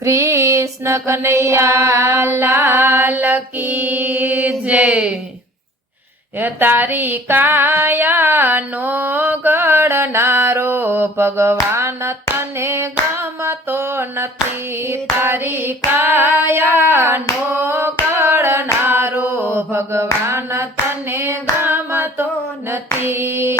કૃષ્ણ કનૈયા લાલ કી જય। તારી કાયાનો ઘડનારો ભગવાન તને ગમતો નથી। તારી કાયાનો ઘડનારો ભગવાન તને ગમતો નથી।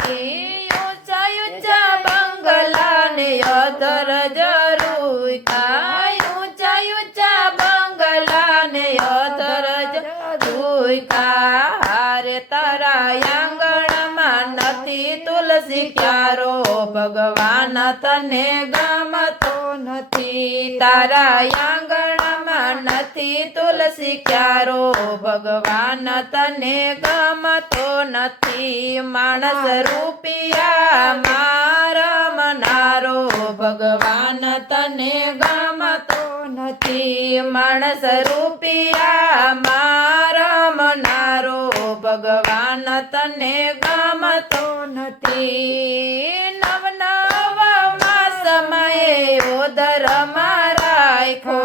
ઊંચા ઊંચા બંગલા ને અધર જરૂર કાય, ઊંચા ઊંચા બંગલા ને અધર જરૂર કાય। તારા આંગણમાં નથી તુલસી ક્યારો ભગવાન તને ગમતો નથી। તારા આંગણમાં નથી તુલસી ક્યારો ભગવાન તને ગમતો નથી। માણસ રૂપિયા મારમનારો ભગવાન તને ગમતો નથી। માણસ રૂપિયા મારમનારો ભગવાન તને ગમતો નથી। નવ નવમાં સમયે ઓદર રાખ્યો,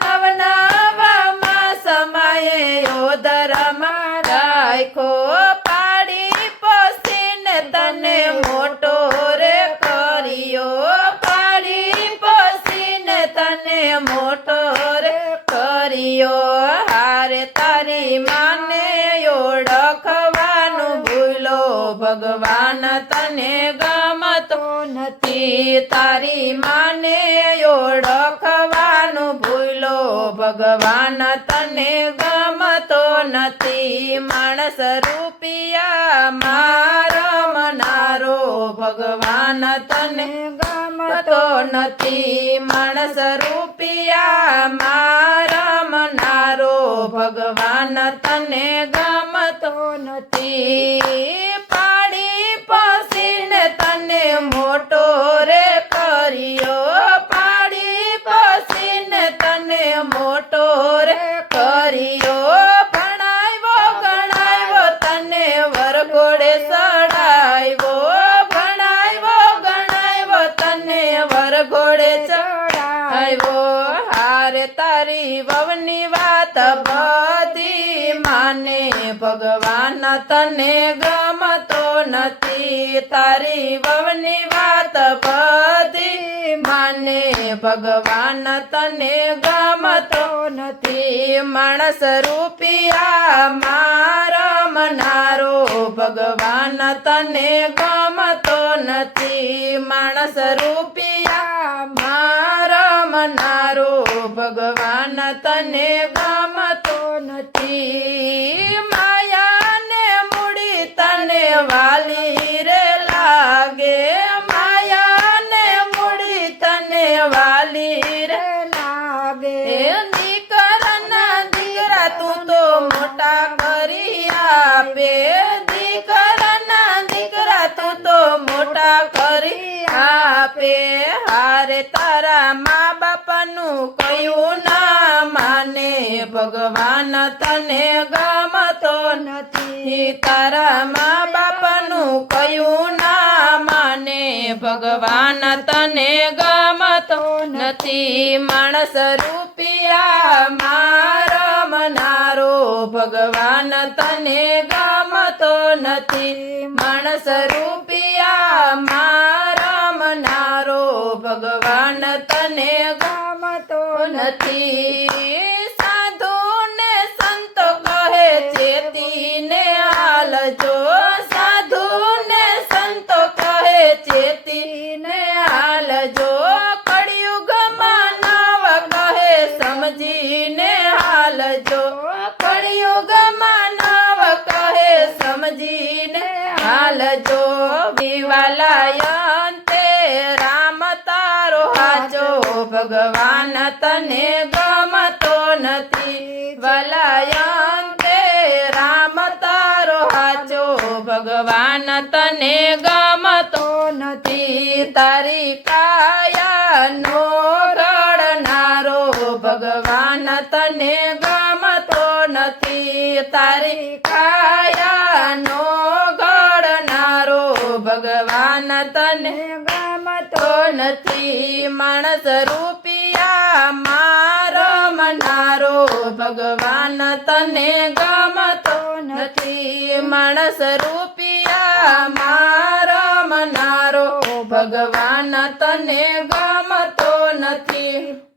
નવ નવમાં સમયે ઓદર રાખ્યો। પાડી પોસીને તને મોટો રે કર્યો, પાડી પોસીને તને મોટો રે કર્યો। હારે તારી માને ઓળખવાનું ભૂલો ભગવાન તને ગમતો નથી। તારી માને ઓળખવાનું ભૂલો ભગવાન તને ગમતો નથી। માણસ રૂપિયા મારમનારો ભગવાન તને ગમતો નથી। માણસ રૂપિયા મારમનારો ભગવાન તને ગમતો નથી। પાડી પોસીને તને મોટો રે કર્યો, પાડી પોસીને તને મોટો રે કર્યો। ભણાવ્યો ગણાવ્યો તને વરઘોડે ચડાવ્યો, ભણાવ્યો ગણાવ્યો તને વરઘોડે ચડાવ્યો। હારે તારી વહુની વાત બધી માને ભગવાન તને ગમતો નથી। તારી વહુની વાત બધી માને ભગવાન તને ગમતો નથી। માણસ રૂપિયા મારમનારો ભગવાન તને ગમતો નથી। માણસ રૂપિયા મારમનારો ભગવાન તને ગમતો નથી। માયાને મૂડી તને વાલી રે લાગે, માયાને મૂડી તને વાલી રે લાગે। દીકરાના દીકરા તું તો મોટા કરી આપે, દીકરાના દીકરા તું તો મોટા કરી આપે। હારે તારા મા બાપનું કયું ના માને ભગવાન તને ગમતો નથી। તારા મા બાપનું કયું ના માને ભગવાન તને ગમતો નથી। માણસ રૂપિયા મારમનારો ભગવાન તને ગમતો નથી। માણસ રૂપિયા મારમનારો ભગવાન તને ગમતો નથી। સાધુ ને સંતો કહે ચેતીને હાલજો, સાધુ ને સંતો કહે ચેતીને હાલજો। કળિયુગમાં નવ કહે સમજીને હાલજો, કળિયુગમાં નવ કહે સમજીને હાલજો। વિવાલાયંતે રામ તારો હાચો ભગવાન તને ગમતો નથી। વલાયંતે રામ તારો હાચો ભગવાન તને ગમતો નથી। તારી કાયાનો ઘડનારો ભગવાન તને ગમતો નથી। તારી કાયાનો ઘડનારો ભગવાન તને ગમતો નથી। માણસ રૂપિયા માં ભગવાન તને ગમતો નથી. માણસ રૂપિયા મારા મનારો ભગવાન તને ગમતો નથી.